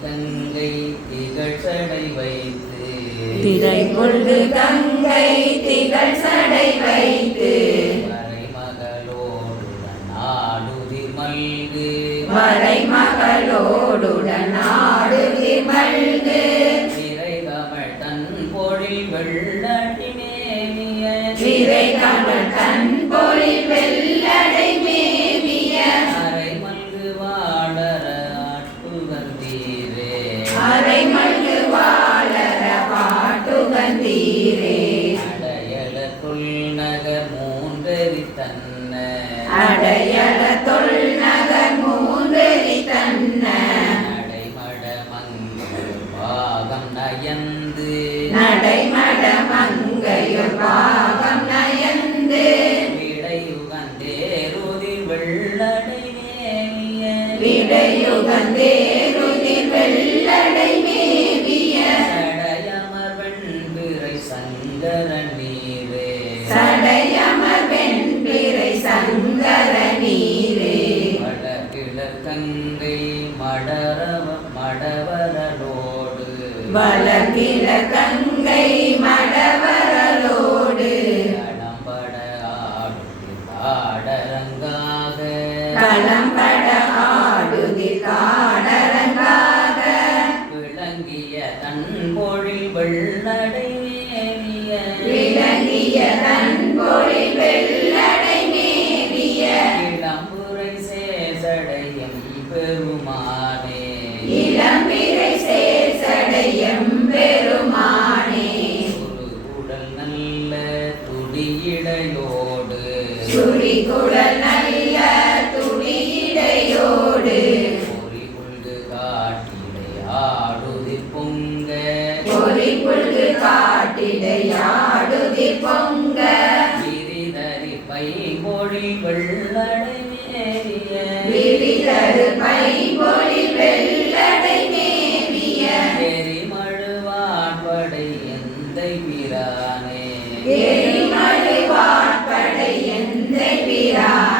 கங்கை திகழ் சடை வைத்து திரை கொண்டு கங்கை திகழ் சடை வைத்து மறைமகளோடுடன் ஆடுதிர் மல்கு மறைமகளோடுடன் ஆடுதிர் மல்கு திரை கமழ் தன் பொழில் வெள்ளடி மேவிய திரை கமழ் தன் பொழில் வெள்ளடை மேவிய அரை மல்கு வாழற ஆட்டுவந்தீரே அரை மல்கு வாழற பாட்டுவந்தீரே அடையல தொல்நகர் மூன்றெறி தன்ன அடையல தொல்நகர் மூன்றெறி தன்ன நடைமட மங்கள் பாகம் நயந்து நடைமட மங்கையொரு பாகம் நயந்து விடையுகந்தேருதிர் வெள்ளடை மேவிய விடையுகந்தேருதிர் வெள்ளடை மேவிய சடையமர் வெண்பிறை சங்கர நீரே சடையமர் வெண்பிறை சங்கர நீரே வடகிழக் கங்கை மடவரலோடு வளர்கிற கங்கை மடவரலோடு கடம்பட ஆடுதிர் காடரங்காக களம்பட ஆடுதிர் காடரங்காக விளங்கிய தன் பொழில் வெள்ளடை மேவிய விளங்கிய தன் பொழில் வெள்ளடை மேவிய இளம்புரை சேசடையம் பெருமானே இளம்பிறை சேர்சடையம் பெருமானே உடல் நல்ல துடியிடையோடு சுரிகுழல் நல்ல துடியிடையோடு பொறி புல்கு காட்டிடை ஆடுதிர் பொங்க பொறி புல்கு காட்டிடையாடுதிர் பொங்க விரிதறி பைம்பொழில் வெள்ளடை மேவிய விரிதரு பைம்பொழில் வெள்ளடை மேவிய எரிமழுவாட்படை எந்தை பிரானே எரிமழுவாட்படை எந்தை பிரானே